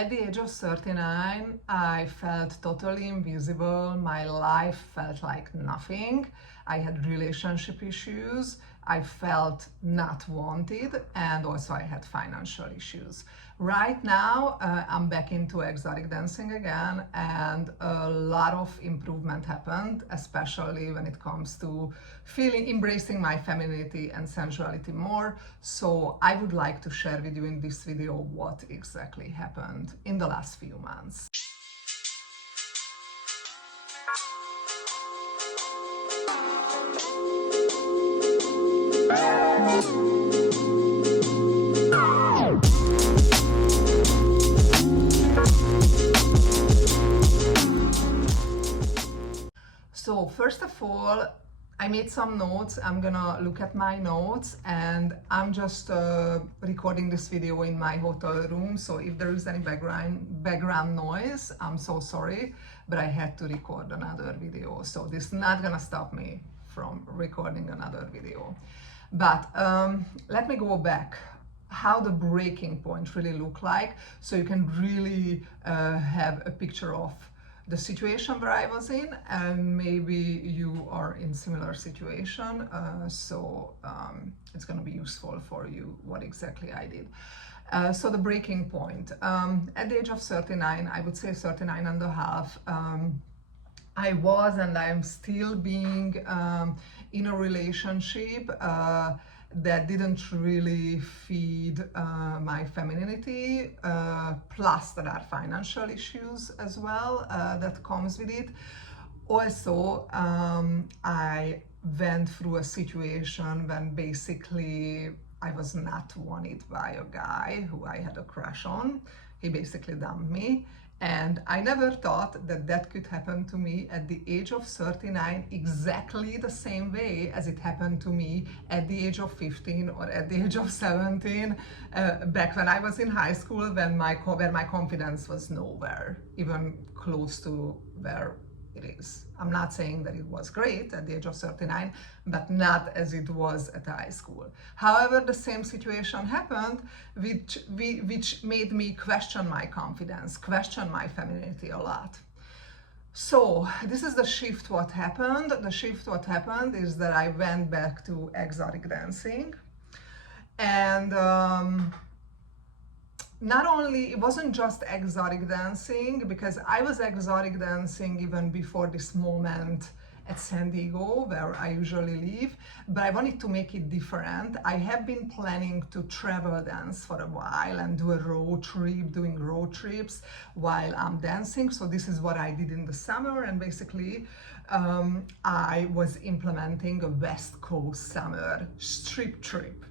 At the age of 39, I felt totally invisible. My life felt like nothing. I had relationship issues. I felt not wanted, and also I had financial issues. Right now, I'm back into exotic dancing again, and a lot of improvement happened, especially when it comes to embracing my femininity and sensuality more. So I would like to share with you in this video what exactly happened in the last few months. So first of all, I made some notes. I'm gonna look at my notes, and I'm just recording this video in my hotel room. So if there is any background noise, I'm so sorry, but I had to record another video. So this is not gonna stop me from recording another video. But let me go back how the breaking point really looked like, so you can really have a picture of the situation where I was in, and maybe you are in similar situation, so it's going to be useful for you what exactly I did. So the breaking point, at the age of 39, I would say 39 and a half, I was and I'm still being in a relationship that didn't really feed my femininity, plus there are financial issues as well that comes with it. Also, I went through a situation when basically I was not wanted by a guy who I had a crush on. He basically dumped me. And I never thought that that could happen to me at the age of 39 exactly the same way as it happened to me at the age of 15 or at the age of 17, back when I was in high school, when where my confidence was nowhere, even close to where it is. I'm not saying that it was great at the age of 39, but not as it was at high school. However, the same situation happened, which made me question my confidence, question my femininity a lot. So this is the shift what happened. The shift what happened is that I went back to exotic dancing, and not only, it wasn't just exotic dancing, because I was exotic dancing even before this moment at San Diego, where I usually live, but I wanted to make it different. I have been planning to travel dance for a while and do a road trip, doing road trips while I'm dancing. So this is what I did in the summer, and basically I was implementing a West Coast summer strip trip.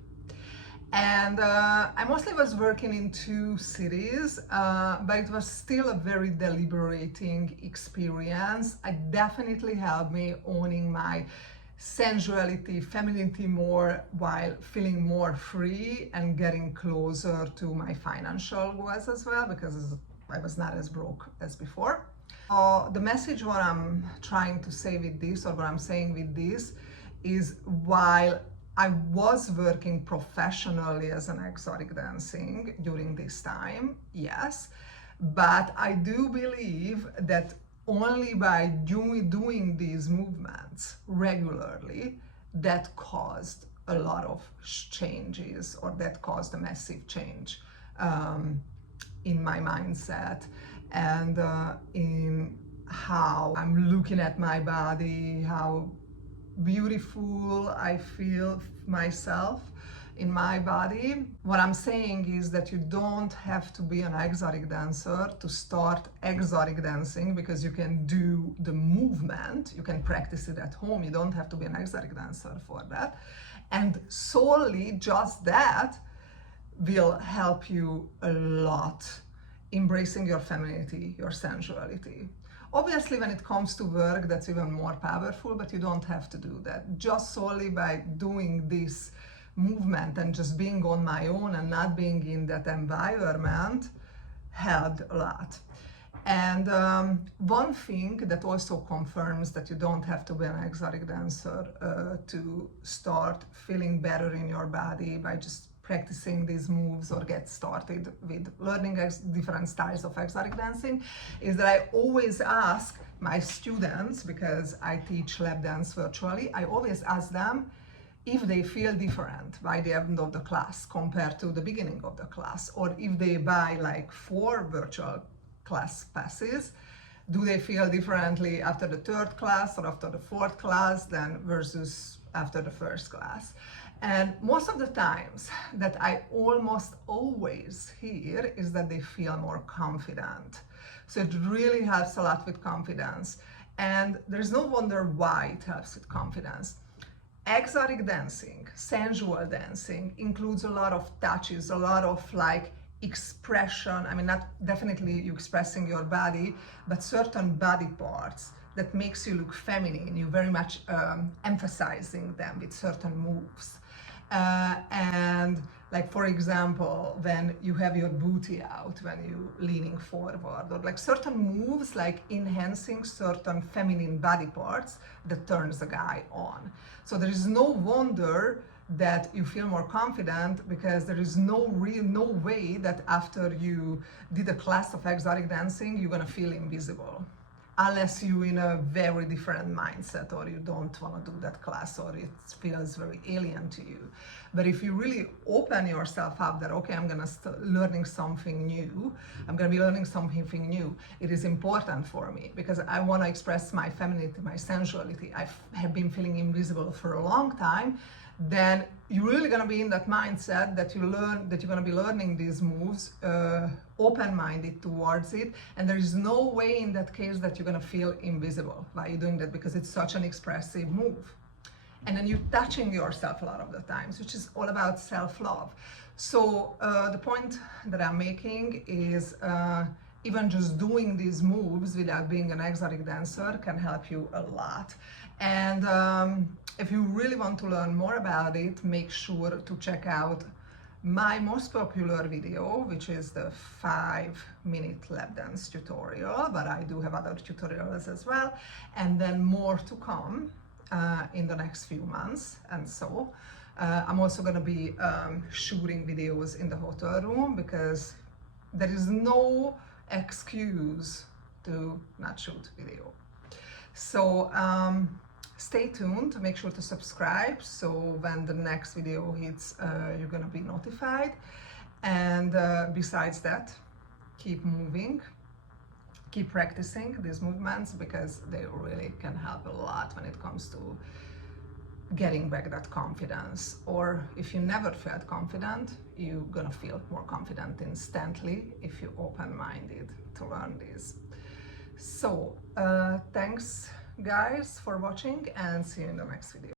And I mostly was working in 2 cities, but it was still a very deliberating experience. It definitely helped me owning my sensuality, femininity more, while feeling more free and getting closer to my financial goals as well, because I was not as broke as before. The message what I'm trying to say with this, or what I'm saying with this, is while I was working professionally as an exotic dancing during this time, yes, but I do believe that only by doing these movements regularly, that caused a lot of changes, or that caused a massive change in my mindset and in how I'm looking at my body, how beautiful I feel myself in my body. What I'm saying is that you don't have to be an exotic dancer to start exotic dancing, because you can do the movement, you can practice it at home. You don't have to be an exotic dancer for that. And solely just that will help you a lot embracing your femininity, your sensuality. Obviously, when it comes to work, that's even more powerful, but you don't have to do that. Just solely by doing this movement and just being on my own and not being in that environment helped a lot. And one thing that also confirms that you don't have to be an exotic dancer to start feeling better in your body by just practicing these moves or get started with learning different styles of exotic dancing is that I always ask my students, because I teach lap dance virtually, I always ask them if they feel different by the end of the class compared to the beginning of the class, or if they buy like 4 virtual class passes, do they feel differently after the 3rd class or after the 4th class than versus after the 1st class. And most of the times that I almost always hear is that they feel more confident. So it really helps a lot with confidence. And there's no wonder why it helps with confidence. Exotic dancing, sensual dancing, includes a lot of touches, a lot of like expression. I mean, not definitely you expressing your body, but certain body parts that makes you look feminine. You very much emphasizing them with certain moves. And like, for example, when you have your booty out, when you leaning forward, or like certain moves like enhancing certain feminine body parts that turns the guy on. So there is no wonder that you feel more confident, because there is no way that after you did a class of exotic dancing you're gonna feel invisible, unless you're in a very different mindset, or you don't want to do that class, or it feels very alien to you. But if you really open yourself up that, okay, I'm gonna learning something new, I'm gonna be learning something new, it is important for me because I want to express my femininity, my sensuality. I have been feeling invisible for a long time. Then you're really going to be in that mindset that you're going to be learning these moves, open-minded towards it, and there is no way in that case that you're going to feel invisible while you're doing that, because it's such an expressive move. And then you're touching yourself a lot of the times, which is all about self-love. So the point that I'm making is even just doing these moves without being an exotic dancer can help you a lot. And if you really want to learn more about it, make sure to check out my most popular video, which is the 5-minute lap dance tutorial, but I do have other tutorials as well, and then more to come in the next few months. And so I'm also going to be shooting videos in the hotel room, because there is no excuse to not shoot video. So stay tuned, make sure to subscribe, so when the next video hits, you're gonna be notified. And besides that, keep moving, keep practicing these movements, because they really can help a lot when it comes to getting back that confidence. Or if you never felt confident, you're gonna feel more confident instantly if you're open-minded to learn this. So thanks guys for watching, and see you in the next video.